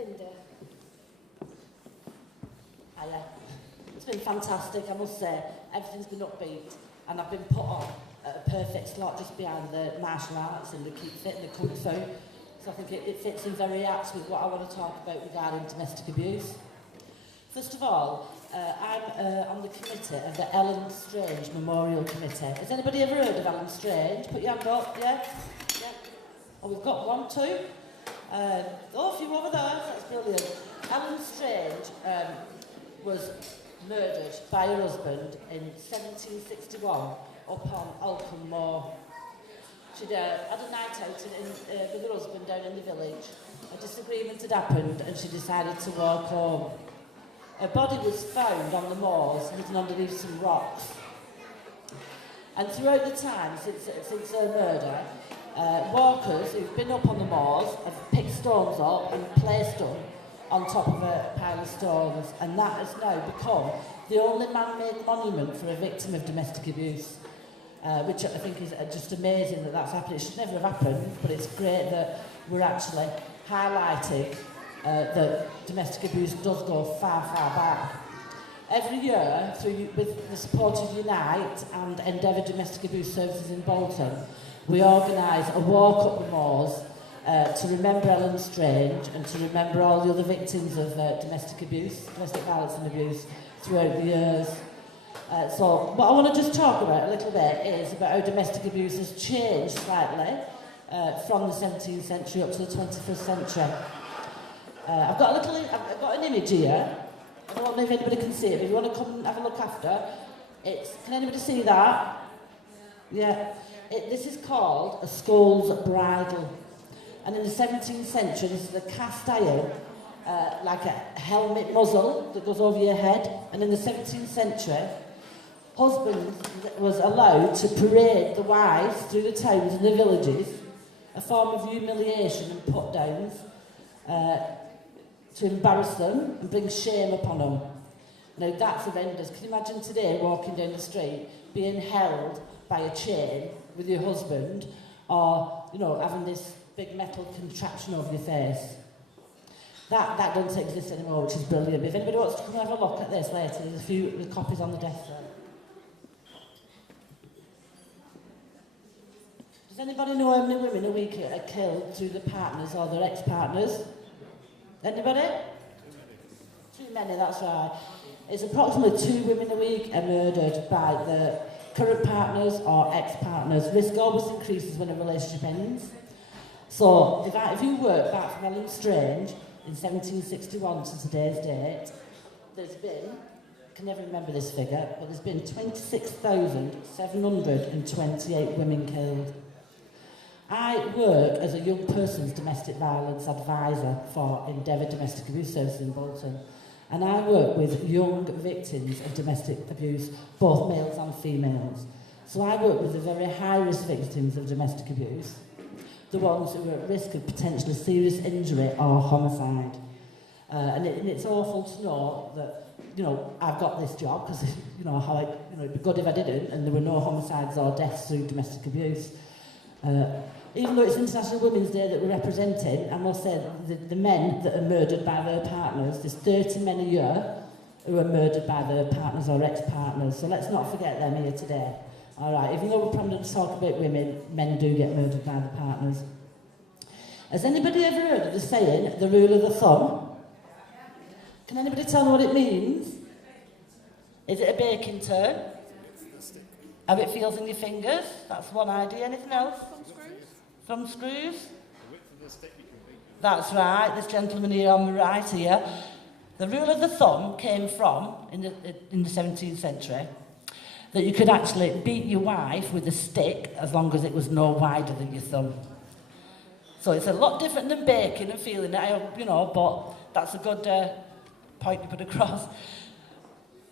Linda. Hiya. It's been fantastic, I must say. Everything's been upbeat, and I've been put on at a perfect slot just behind the martial arts and the keep fit and the kung fu. So I think it fits in very apt with what I want to talk about regarding domestic abuse. First of all, I'm on the committee of the Ellen Strange Memorial Committee. Has anybody ever heard of Ellen Strange? Put your hand up, yeah? Yeah. Oh, we've got one, two. Oh, a few over there, that's brilliant. Ellen Strange was murdered by her husband in 1761 up on Alcombe Moor. She'd had a night out with her husband down in the village. A disagreement had happened and she decided to walk home. Her body was found on the moors, hidden underneath some rocks. And throughout the time since her murder, walkers who've been up on the moors have picked stones up and placed them on top of a pile of stones, and that has now become the only man-made monument for a victim of domestic abuse, which I think is just amazing that that's happened. It should never have happened, but it's great that we're actually highlighting that domestic abuse does go far, far back. Every year, with the support of Unite and Endeavour Domestic Abuse Services in Bolton, we organise a walk up the moors to remember Ellen Strange and to remember all the other victims of domestic abuse, domestic violence and abuse throughout the years. So what I want to just talk about a little bit is about how domestic abuse has changed slightly from the 17th century up to the 21st century. I've got an image here. I don't know if anybody can see it. If you want to come and have a look after, can anybody see that? Yeah. This is called a skull's bridle. And in the 17th century, this is a cast iron, like a helmet muzzle that goes over your head. And in the 17th century, husbands was allowed to parade the wives through the towns and the villages, a form of humiliation and put-downs, to embarrass them and bring shame upon them. Now that's horrendous. Can you imagine today walking down the street, being held by a chain with your husband, or, having this big metal contraption over your face? That doesn't exist anymore, which is brilliant. If anybody wants to come and have a look at this later, there's a few copies on the desk there. Does anybody know how many women a week are killed through their partners or their ex-partners? Anybody? Too many, that's right. It's approximately 2 women a week are murdered by the current partners or ex-partners. Risk always increases when a relationship ends. So if you work back from Ellen Strange in 1761 to today's date, there's been, I can never remember this figure, but there's been 26,728 women killed. I work as a young person's domestic violence advisor for Endeavour Domestic Abuse Services in Bolton, and I work with young victims of domestic abuse, both males and females. So I work with the very high-risk victims of domestic abuse, the ones who are at risk of potentially serious injury or homicide. And it's awful to know that, I've got this job, because, it'd be good if I didn't, and there were no homicides or deaths through domestic abuse. Even though it's International Women's Day that we're representing, I must say the men that are murdered by their partners, there's 30 men a year who are murdered by their partners or ex-partners, so let's not forget them here today. All right, even though we're prominent to talk about women, men do get murdered by their partners. Has anybody ever heard of the saying, the rule of the thumb? Can anybody tell me what it means? Is it a baking term? How it feels in your fingers? That's one idea. Anything else? Thumb screws? The width of the stick you can beat. That's right, this gentleman here on the right here. The rule of the thumb came from, in the 17th century, that you could actually beat your wife with a stick as long as it was no wider than your thumb. So it's a lot different than baking and feeling it, but that's a good point to put across.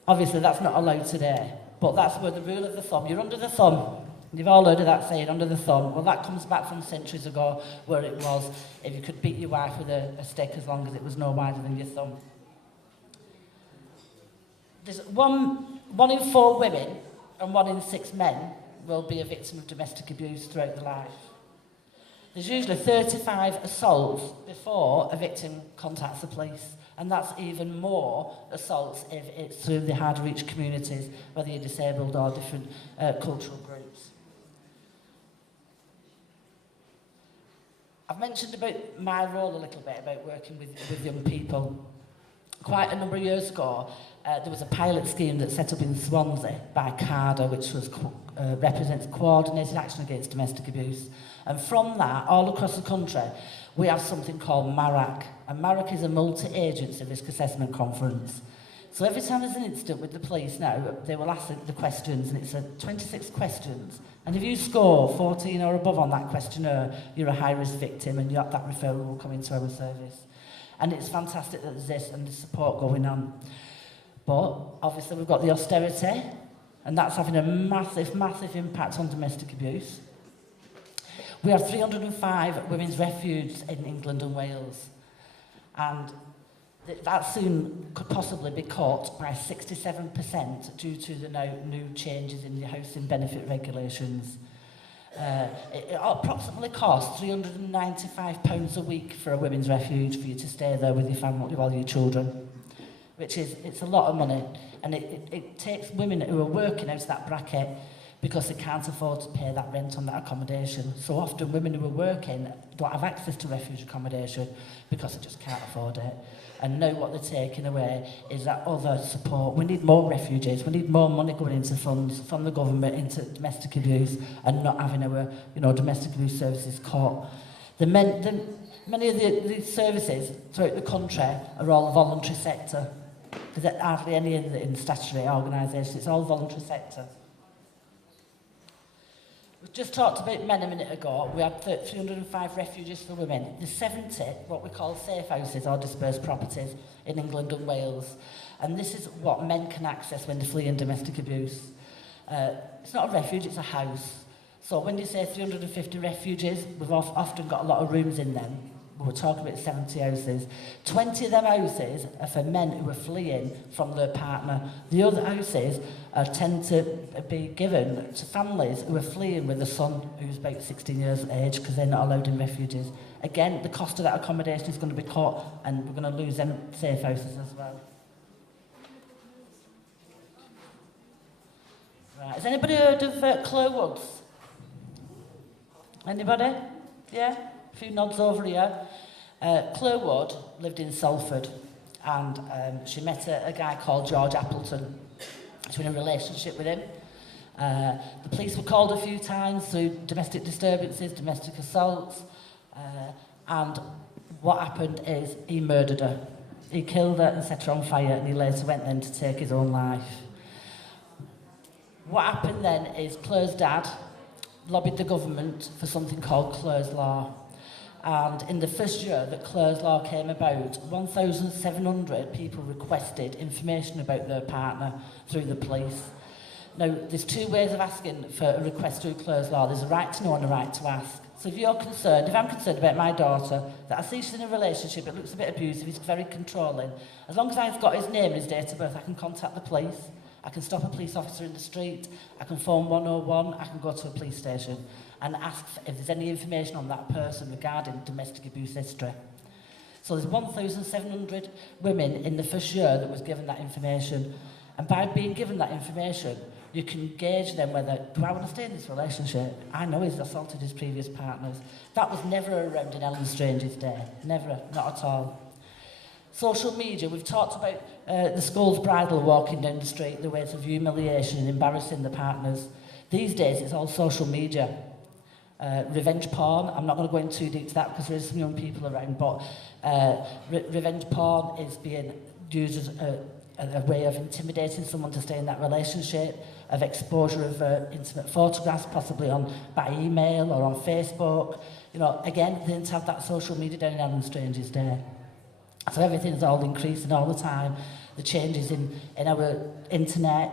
Obviously, that's not allowed today, but that's where the rule of the thumb, you're under the thumb. You've all heard of that saying, under the thumb. Well, that comes back from centuries ago, where it was, if you could beat your wife with a stick as long as it was no wider than your thumb. There's one in 4 women and 1 in 6 men will be a victim of domestic abuse throughout their life. There's usually 35 assaults before a victim contacts the police, and that's even more assaults if it's through the hard-to-reach communities, whether you're disabled or different cultural groups. I've mentioned about my role a little bit, about working with young people. Quite a number of years ago, there was a pilot scheme that set up in Swansea by CARDA, which was represents Coordinated Action Against Domestic Abuse. And from that, all across the country, we have something called MARAC. And MARAC is a multi-agency risk assessment conference. So every time there's an incident with the police now, they will ask the questions, and it's 26 questions. And if you score 14 or above on that questionnaire, you're a high-risk victim, and that referral will come into our service. And it's fantastic that there's this and this support going on. But obviously we've got the austerity, and that's having a massive, massive impact on domestic abuse. We have 305 women's refuges in England and Wales, and that soon could possibly be cut by 67% due to the new changes in the housing benefit regulations. It approximately costs £395 a week for a women's refuge for you to stay there with your family, with all your children, it's a lot of money, and it takes women who are working out of that bracket because they can't afford to pay that rent on that accommodation. So often women who are working don't have access to refuge accommodation because they just can't afford it. And now what they're taking away is that other support. We need more refugees. We need more money going into funds from the government into domestic abuse, and not having our domestic abuse services caught. Many of these services throughout the country are all voluntary sector. There's hardly any in statutory organisations. It's all voluntary sector. We just talked about men a minute ago. We had 305 refuges for women. There's 70, what we call safe houses or dispersed properties in England and Wales. And this is what men can access when they're fleeing domestic abuse. It's not a refuge, it's a house. So when you say 350 refuges, we've often got a lot of rooms in them. We're talking about 70 houses. 20 of them houses are for men who are fleeing from their partner. The other houses tend to be given to families who are fleeing with a son who's about 16 years of age, because they're not allowed in refuges. Again, the cost of that accommodation is going to be cut, and we're going to lose them safe houses as well. Right. Has anybody heard of Clerwoods? Anybody? Yeah? A few nods over here. Claire Wood lived in Salford, and she met a guy called George Appleton. She was in a relationship with him. The police were called a few times through domestic disturbances, domestic assaults, and what happened is he murdered her. He killed her and set her on fire, and he later went then to take his own life. What happened then is Claire's dad lobbied the government for something called Claire's Law. And in the first year that Claire's Law came about, 1,700 people requested information about their partner through the police. Now, there's two ways of asking for a request through Claire's Law. There's a right to know and a right to ask. So if I'm concerned about my daughter, that I see she's in a relationship, it looks a bit abusive, he's very controlling, as long as I've got his name and his date of birth, I can contact the police. I can stop a police officer in the street, I can phone 101, I can go to a police station and ask if there's any information on that person regarding domestic abuse history. So there's 1,700 women in the first year that was given that information. And by being given that information, you can gauge then whether, do I want to stay in this relationship? I know he's assaulted his previous partners. That was never around in Ellen Strange's day. Never, not at all. Social media, we've talked about the school's bridal walking down the street, the ways of humiliation and embarrassing the partners. These days, it's all social media. Revenge porn, I'm not going to go into too deep to that because there is some young people around, but revenge porn is being used as a way of intimidating someone to stay in that relationship, of exposure of intimate photographs, possibly by email or on Facebook. You know, again, they didn't have that social media down in Ellen Strange's day. So everything's all increasing all the time. The changes in our internet,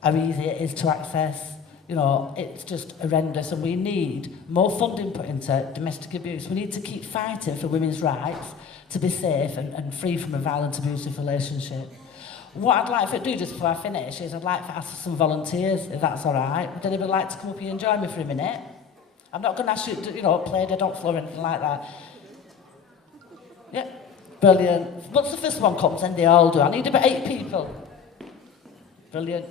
how easy it is to access. You know, it's just horrendous, and we need more funding put into domestic abuse. We need to keep fighting for women's rights to be safe and free from a violent, abusive relationship. What I'd like to do just before I finish is I'd like to ask for some volunteers, if that's all right. Would anybody like to come up here and join me for a minute? I'm not going to ask you to, play dead on floor or anything like that. Yeah, brilliant. Once the first one comes, then they all do. I need about 8 people. Brilliant.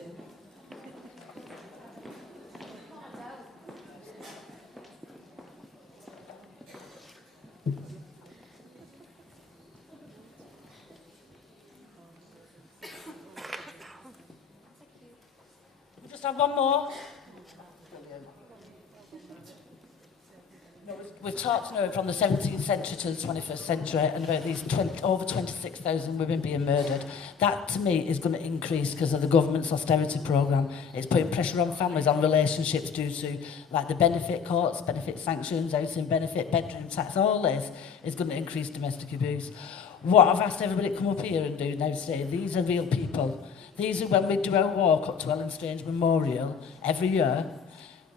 We just have one more. We've talked from the 17th century to the 21st century and about these over 26,000 women being murdered. That, to me, is going to increase because of the government's austerity programme. It's putting pressure on families, on relationships due to like the benefit courts, benefit sanctions, housing benefit, bedroom tax. All this is going to increase domestic abuse. What I've asked everybody to come up here and do now today, these are real people. These are when we do our walk up to Ellen Strange Memorial every year.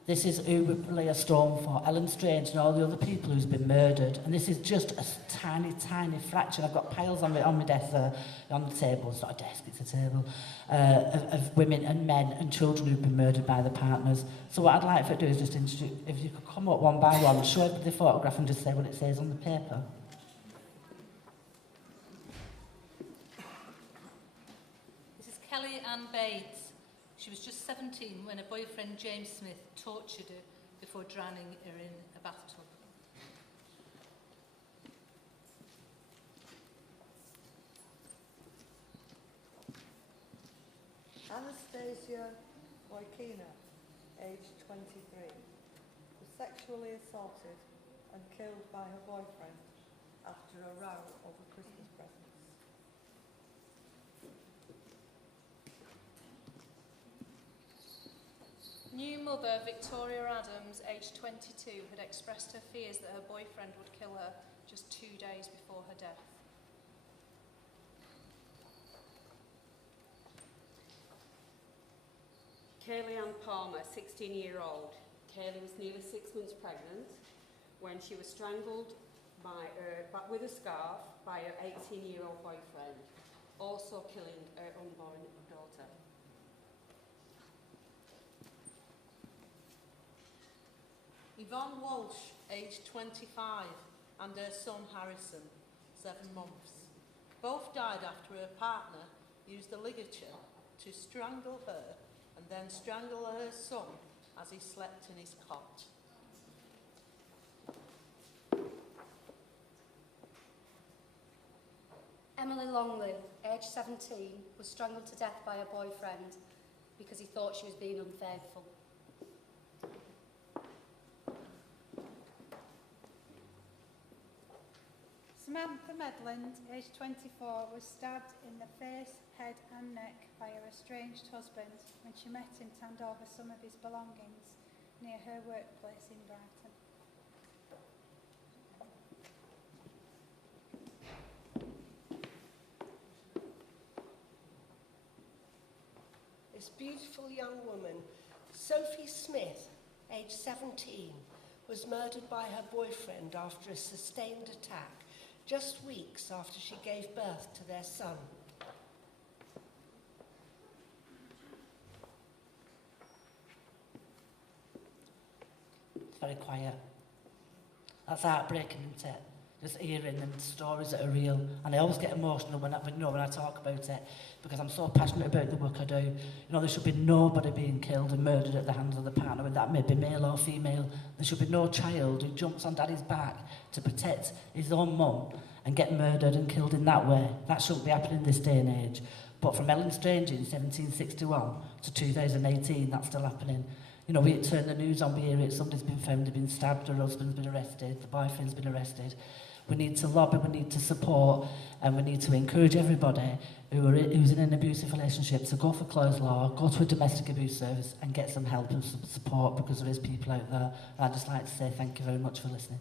This is who we lay a stone for, Ellen Strange and all the other people who's been murdered. And this is just a tiny, tiny fraction. I've got piles on my desk there, on the table. It's not a desk, it's a table. Of women and men and children who've been murdered by their partners. So what I'd like to do is just introduce, if you could come up one by one, show the photograph and just say what it says on the paper. This is Kelly Ann Bates. She was just 17 when her boyfriend James Smith tortured her before drowning her in a bathtub. Anastasia Wykina, aged 23, was sexually assaulted and killed by her boyfriend after a row over Christmas presents. New mother Victoria Adams, aged 22, had expressed her fears that her boyfriend would kill her just 2 days before her death. Kaylee Ann Palmer, 16-year-old. Kaylee was nearly 6 months pregnant when she was strangled with a scarf by her 18-year-old boyfriend, also killing her unborn daughter. Yvonne Walsh, aged 25, and her son Harrison, 7 months. Both died after her partner used a ligature to strangle her and then strangle her son as he slept in his cot. Emily Longley, aged 17, was strangled to death by her boyfriend because he thought she was being unfaithful. Samantha Medland, aged 24, was stabbed in the face, head and neck by her estranged husband when she met him to hand over some of his belongings near her workplace in Brighton. This beautiful young woman, Sophie Smith, aged 17, was murdered by her boyfriend after a sustained attack, just weeks after she gave birth to their son. It's very quiet. That's heartbreaking, isn't it? Just hearing them stories that are real. And I always get emotional when I talk about it, because I'm so passionate about the work I do. There should be nobody being killed and murdered at the hands of the partner, whether that may be male or female. There should be no child who jumps on daddy's back to protect his own mum and get murdered and killed in that way. That shouldn't be happening this day and age. But from Ellen Strange in 1761 to 2018, that's still happening. We turn the news on, we hear it, somebody's been found, they've been stabbed, her husband's been arrested, the boyfriend's been arrested. We need to lobby, we need to support, and we need to encourage everybody who's in an abusive relationship to go for closed law, go to a domestic abuse service and get some help and some support, because there is people out there. And I'd just like to say thank you very much for listening.